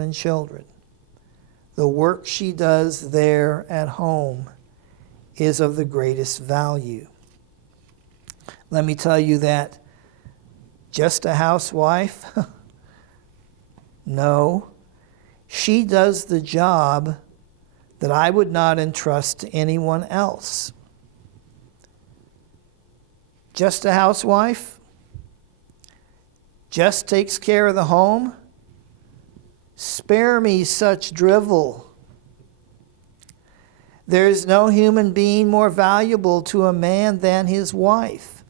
and children. The work she does there at home is of the greatest value. Let me tell you that just a housewife? No. She does the job that I would not entrust to anyone else. Just a housewife? Just takes care of the home? Spare me such drivel. There is no human being more valuable to a man than his wife.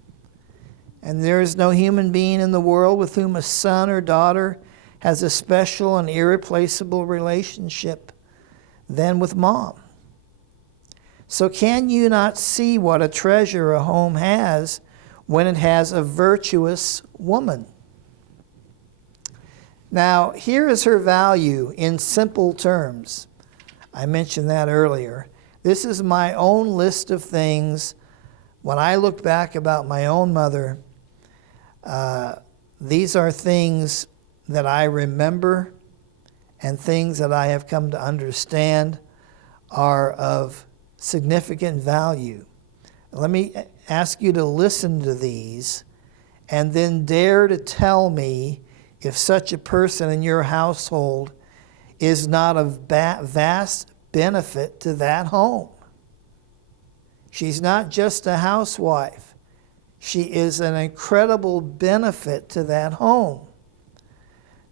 And there is no human being in the world with whom a son or daughter has a special and irreplaceable relationship than with mom. So can you not see what a treasure a home has when it has a virtuous woman? Now, here is her value in simple terms. I mentioned that earlier. This is my own list of things. When I look back about my own mother, these are things that I remember and things that I have come to understand are of significant value. Let me ask you to listen to these and then dare to tell me if such a person in your household is not of vast benefit to that home. She's not just a housewife. She is an incredible benefit to that home.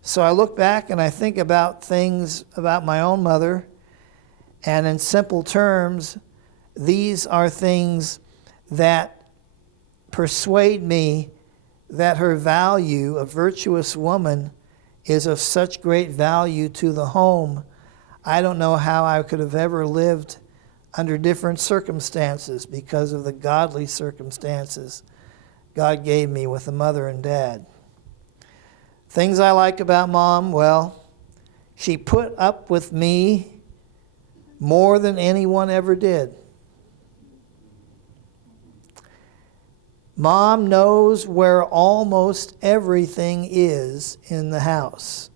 So I look back and I think about things about my own mother, and in simple terms, these are things that persuade me that her value, a virtuous woman, is of such great value to the home. I don't know how I could have ever lived under different circumstances because of the godly circumstances God gave me with a mother and dad. Things I like about Mom, well, she put up with me more than anyone ever did. Mom knows where almost everything is in the house.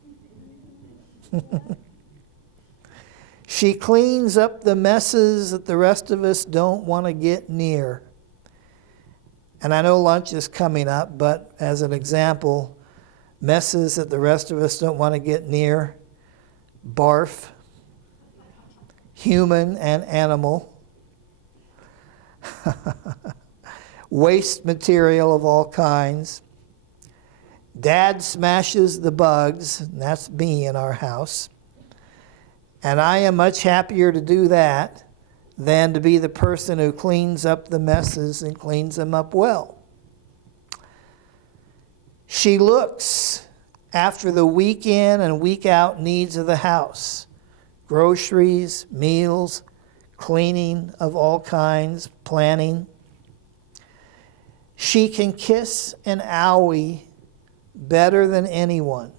She cleans up the messes that the rest of us don't want to get near. And I know lunch is coming up, but as an example, messes that the rest of us don't want to get near: barf, human and animal, waste material of all kinds. Dad smashes the bugs, and that's me in our house. And I am much happier to do that than to be the person who cleans up the messes and cleans them up well. She looks after the week in and week out needs of the house: groceries, meals, cleaning of all kinds, planning. She can kiss an owie better than anyone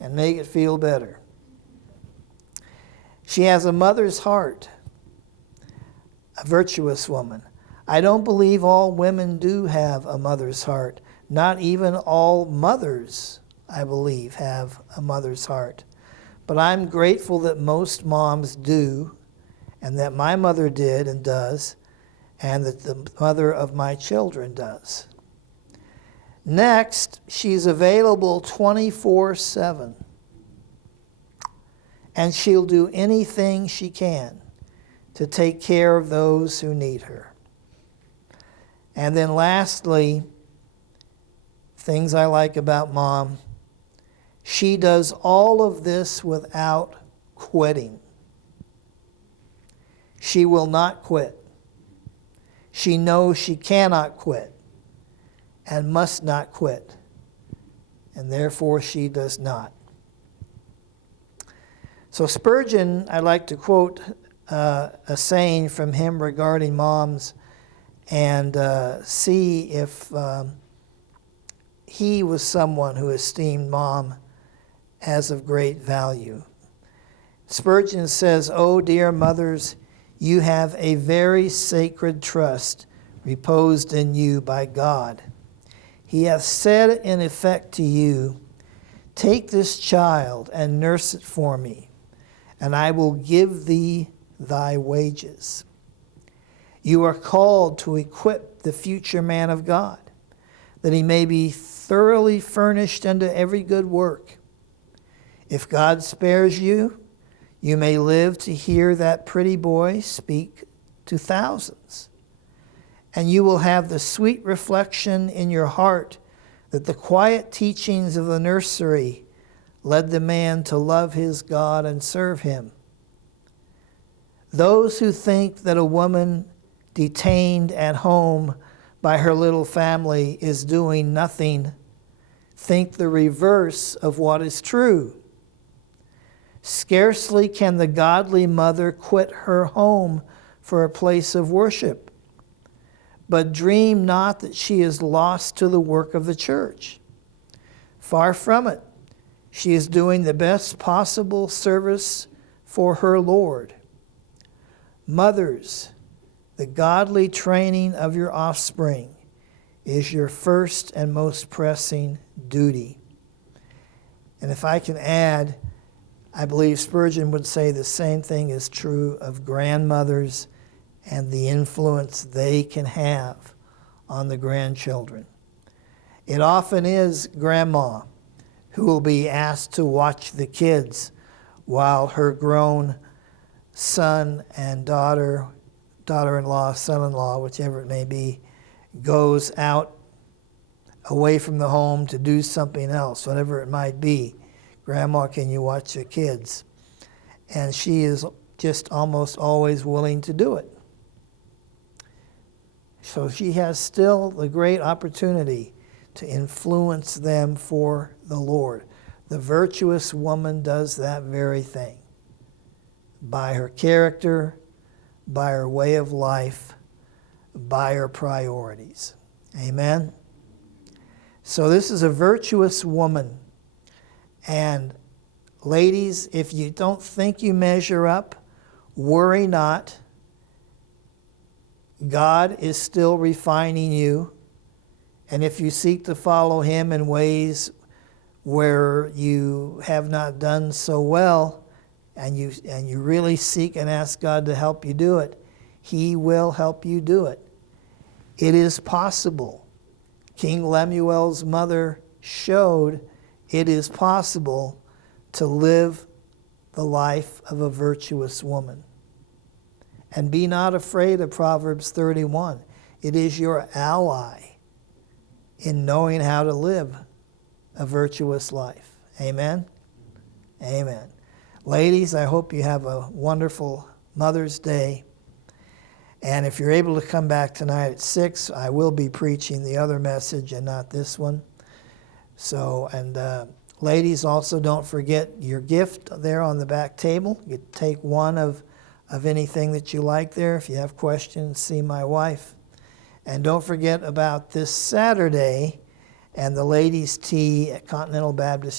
and make it feel better. She has a mother's heart, a virtuous woman. I don't believe all women do have a mother's heart. Not even all mothers, I believe, have a mother's heart. But I'm grateful that most moms do, and that my mother did and does, and that the mother of my children does. Next, she's available 24/7. And she'll do anything she can to take care of those who need her. And then lastly, things I like about Mom: she does all of this without quitting. She will not quit. She knows she cannot quit and must not quit, and therefore she does not. So Spurgeon, I like to quote a saying from him regarding moms and see if he was someone who esteemed Mom as of great value. Spurgeon says, "Oh, dear mothers, you have a very sacred trust reposed in you by God. He hath said in effect to you, Take this child and nurse it for me, and I will give thee thy wages. You are called to equip the future man of God, that he may be thoroughly furnished unto every good work. If God spares you, you may live to hear that pretty boy speak to thousands. And you will have the sweet reflection in your heart that the quiet teachings of the nursery led the man to love his God and serve him. Those who think that a woman detained at home by her little family is doing nothing think the reverse of what is true. Scarcely can the godly mother quit her home for a place of worship, but dream not that she is lost to the work of the church. Far from it. She is doing the best possible service for her Lord. Mothers, the godly training of your offspring is your first and most pressing duty. And if I can add, I believe Spurgeon would say the same thing is true of grandmothers and the influence they can have on the grandchildren. It often is grandma who will be asked to watch the kids while her grown son and daughter-in-law, son-in-law, whichever it may be, goes out away from the home to do something else, whatever it might be. Grandma, can you watch the kids? And she is just almost always willing to do it. So she has still the great opportunity to influence them for the Lord. The virtuous woman does that very thing. By her character, by her way of life, by her priorities. Amen? So this is a virtuous woman. And ladies, if you don't think you measure up, worry not. God is still refining you. And if you seek to follow him in ways where you have not done so well, and you really seek and ask God to help you do it, he will help you do it. It is possible. King Lemuel's mother showed it is possible to live the life of a virtuous woman. And be not afraid of Proverbs 31. It is your ally in knowing how to live a virtuous life. Amen? Amen. Ladies, I hope you have a wonderful Mother's Day. And if you're able to come back tonight at 6, I will be preaching the other message and not this one. So, and ladies, also don't forget your gift there on the back table. You take one of anything that you like there. If you have questions, see my wife. And don't forget about this Saturday and the ladies' tea at Continental Baptist